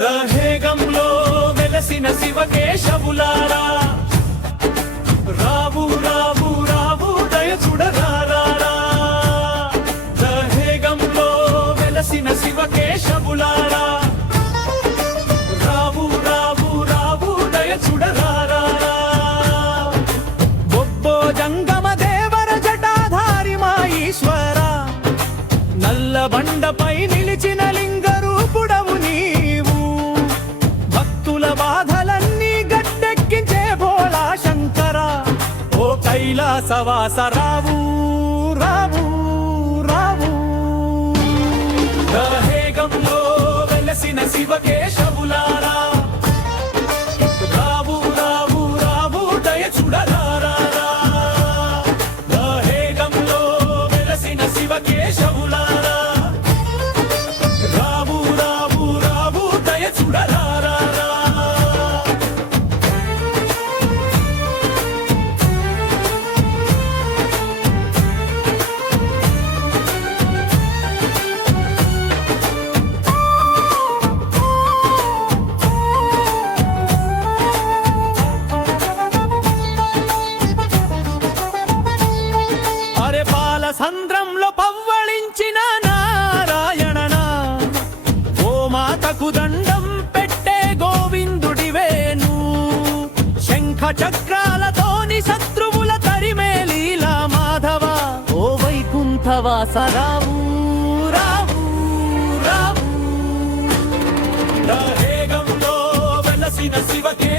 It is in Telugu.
దహేగంలో వెలసిన శివకేశవులారా. రావు రావు రావు దయ చూడరారా దహేగంలో వెలసిన శివకేశవులారా. రావు రావు రావు దయ చూడరారా బొబ్బో జంగమ దేవర జటాధారి మా ఈశ్వర నల్ల బండపై కైలాసవాస సంద్రంలో పవ్వళించిన నారాయణనా. ఓ మాతకు దండం పెట్టే గోవిందుడివేను శంఖ చక్రాలతోని శత్రువుల తరిమే లీలా మాధవ. ఓ వైకుంఠవాస రావు రావు రావు. వెలసిన శివకే